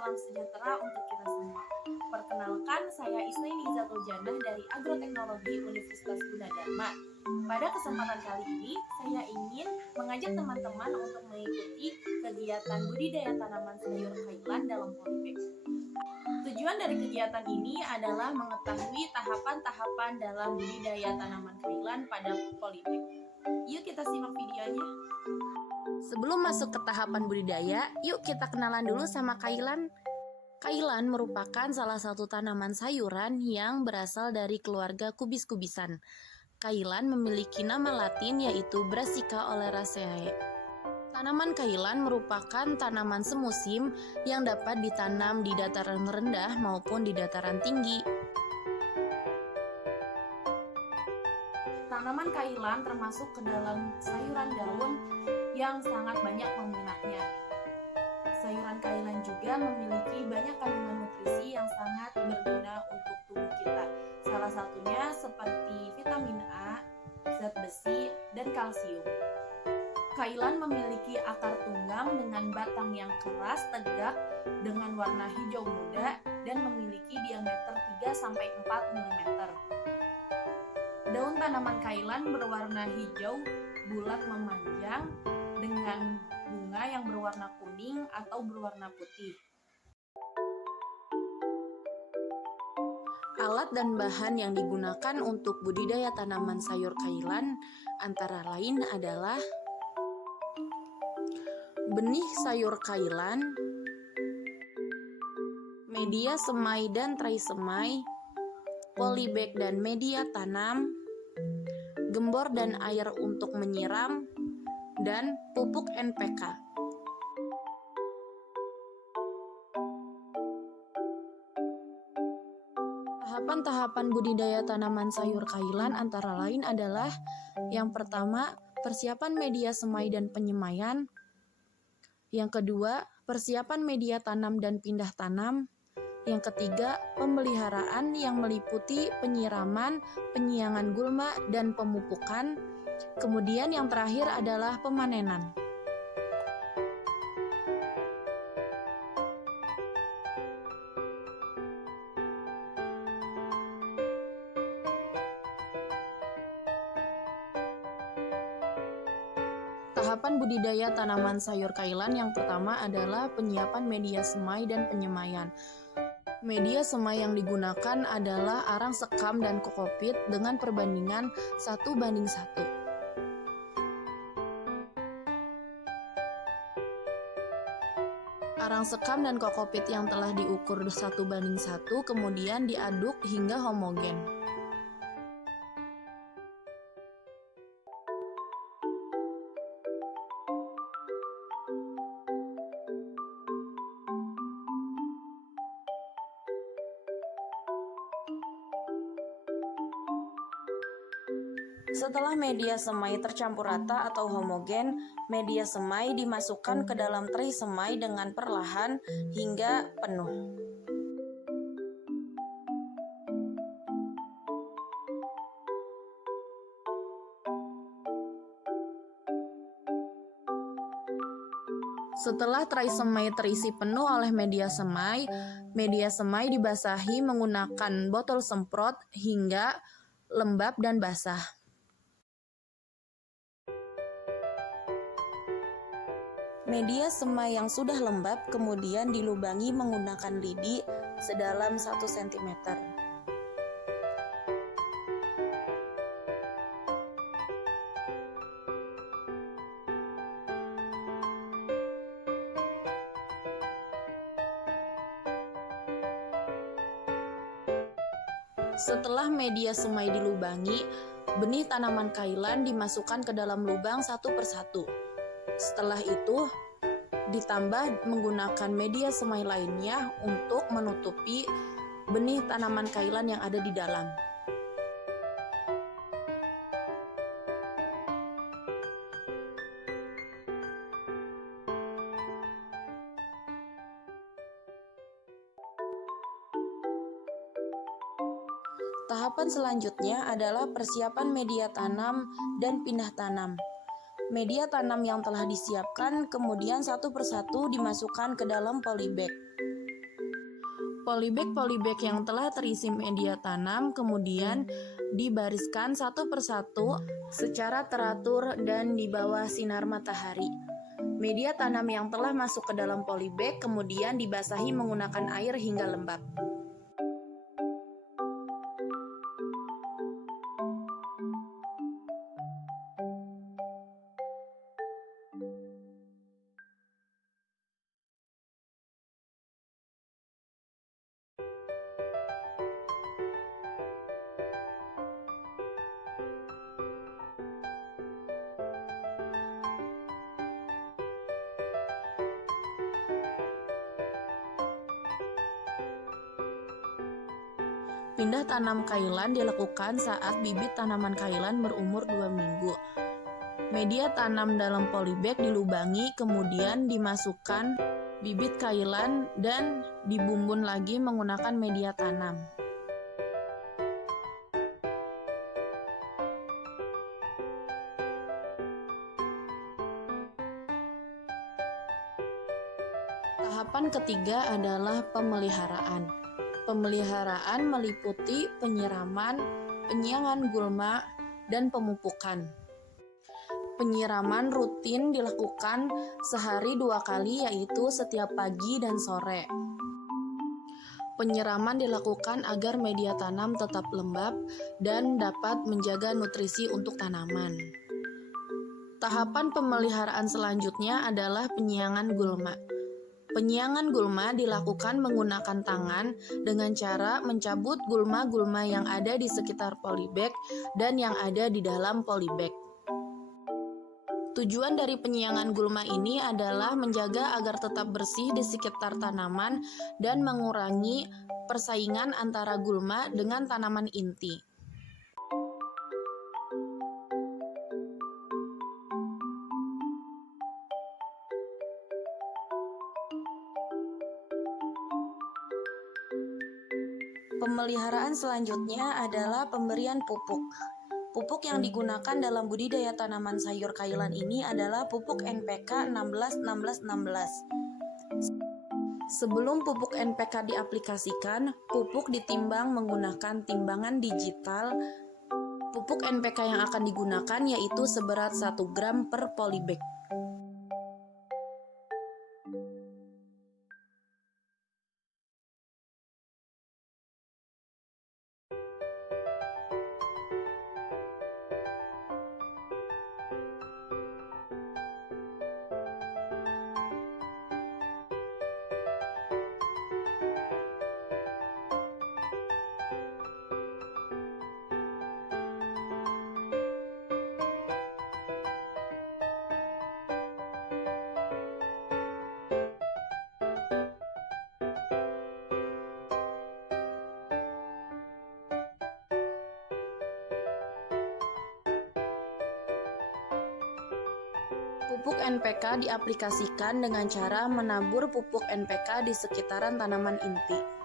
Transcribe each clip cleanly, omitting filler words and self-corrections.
salam sejahtera untuk kita semua. Perkenalkan, saya Isnaini Nizatul Jannah dari Agroteknologi Universitas Gunadarma. Pada kesempatan kali ini, saya ingin mengajak teman-teman untuk mengikuti kegiatan budidaya tanaman sayur kailan dalam polybag. Tujuan dari kegiatan ini adalah mengetahui tahapan-tahapan dalam budidaya tanaman kailan pada polybag. Yuk kita simak videonya. Sebelum masuk ke tahapan budidaya, yuk kita kenalan dulu sama kailan. Kailan merupakan salah satu tanaman sayuran yang berasal dari keluarga kubis-kubisan. Kailan memiliki nama latin yaitu Brassica oleracea. Tanaman kailan merupakan tanaman semusim yang dapat ditanam di dataran rendah maupun di dataran tinggi. Tanaman kailan termasuk ke dalam sayuran daun yang sangat banyak peminatnya. Sayuran kailan juga memiliki banyak kandungan nutrisi yang sangat berguna untuk tubuh kita. Salah satunya seperti vitamin A, zat besi, dan kalsium. Kailan memiliki akar tunggang dengan batang yang keras tegak dengan warna hijau muda dan memiliki diameter 3-4 mm. Daun tanaman kailan berwarna hijau bulat memanjang dengan bunga yang berwarna kuning atau berwarna putih. Alat dan bahan yang digunakan untuk budidaya tanaman sayur kailan antara lain adalah benih sayur kailan, media semai dan trisemai, polybag dan media tanam, gembor dan air untuk menyiram, dan pupuk NPK. Tahapan-tahapan budidaya tanaman sayur kailan antara lain adalah yang pertama, persiapan media semai dan penyemaian. Yang kedua, persiapan media tanam dan pindah tanam. Yang ketiga, pemeliharaan yang meliputi penyiraman, penyiangan gulma, dan pemupukan. Kemudian yang terakhir adalah pemanenan. Tahapan budidaya tanaman sayur kailan yang pertama adalah penyiapan media semai dan penyemaian. Media semai yang digunakan adalah arang sekam dan kokopit dengan perbandingan 1:1. Arang sekam dan kokopit yang telah diukur 1:1 kemudian diaduk hingga homogen. Setelah media semai tercampur rata atau homogen, media semai dimasukkan ke dalam tray semai dengan perlahan hingga penuh. Setelah tray semai terisi penuh oleh media semai dibasahi menggunakan botol semprot hingga lembab dan basah. Media semai yang sudah lembab kemudian dilubangi menggunakan lidi sedalam 1 cm. Setelah media semai dilubangi, benih tanaman kailan dimasukkan ke dalam lubang satu persatu. Setelah itu, ditambah menggunakan media semai lainnya untuk menutupi benih tanaman kailan yang ada di dalam. Tahapan selanjutnya adalah persiapan media tanam dan pindah tanam. Media tanam yang telah disiapkan kemudian satu persatu dimasukkan ke dalam polybag. Polybag-polybag yang telah terisi media tanam kemudian dibariskan satu persatu secara teratur dan di bawah sinar matahari. Media tanam yang telah masuk ke dalam polybag kemudian dibasahi menggunakan air hingga lembab. Pindah tanam kailan dilakukan saat bibit tanaman kailan berumur 2 minggu. Media tanam dalam polybag dilubangi, kemudian dimasukkan bibit kailan dan dibumbun lagi menggunakan media tanam. Tahapan ketiga adalah pemeliharaan. Pemeliharaan meliputi penyiraman, penyiangan gulma, dan pemupukan. Penyiraman rutin dilakukan sehari 2 kali, yaitu setiap pagi dan sore. Penyiraman dilakukan agar media tanam tetap lembab dan dapat menjaga nutrisi untuk tanaman. Tahapan pemeliharaan selanjutnya adalah penyiangan gulma. Penyiangan gulma dilakukan menggunakan tangan dengan cara mencabut gulma-gulma yang ada di sekitar polybag dan yang ada di dalam polybag. Tujuan dari penyiangan gulma ini adalah menjaga agar tetap bersih di sekitar tanaman dan mengurangi persaingan antara gulma dengan tanaman inti. Pemeliharaan selanjutnya adalah pemberian pupuk. Pupuk yang digunakan dalam budidaya tanaman sayur kailan ini adalah pupuk NPK 16-16-16. Sebelum pupuk NPK diaplikasikan, pupuk ditimbang menggunakan timbangan digital. Pupuk NPK yang akan digunakan yaitu seberat 1 gram per polybag. Pupuk NPK diaplikasikan dengan cara menabur pupuk NPK di sekitaran tanaman inti.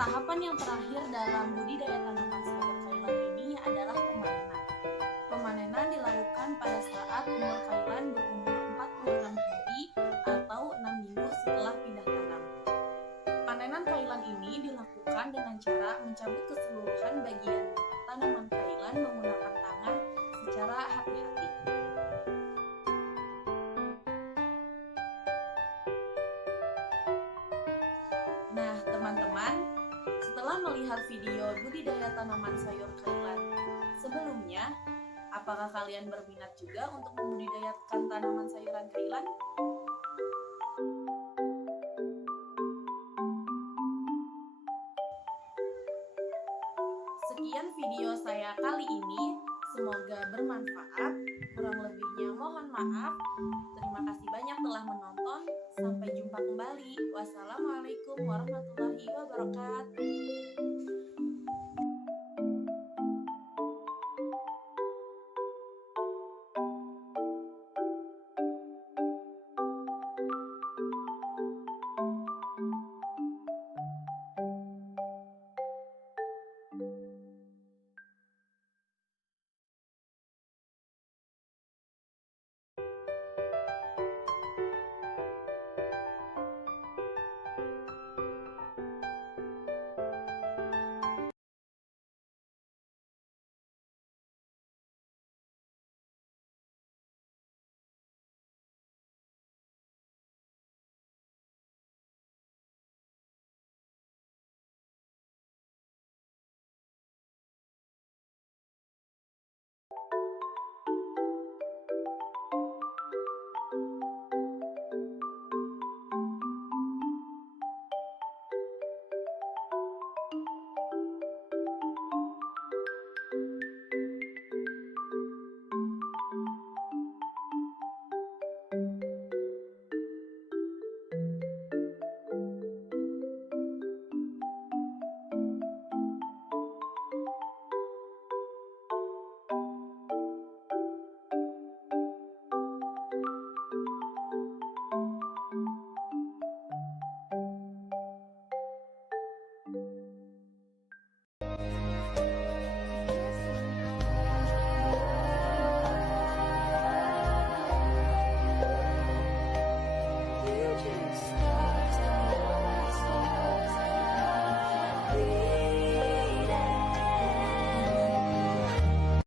Tahapan yang terakhir dalam budidaya tanaman sayur kailan ini adalah pemanenan. Pemanenan dilakukan pada saat umur kailan berumur 46 hari atau 6 minggu setelah pindah tanam. Panenan kailan ini dilakukan dengan cara mencabut keseluruhan bagian tanaman kailan menggunakan tangan secara hati-hati. Nah, teman-teman, setelah melihat video budidaya tanaman sayur kailan sebelumnya, apakah kalian berminat juga untuk membudidayakan tanaman sayuran kailan? Sekian video saya kali ini, semoga bermanfaat. Kurang lebihnya mohon maaf. Terima kasih banyak telah menonton. Sampai jumpa kembali. Wassalamualaikum warahmatullahi wabarakatuh.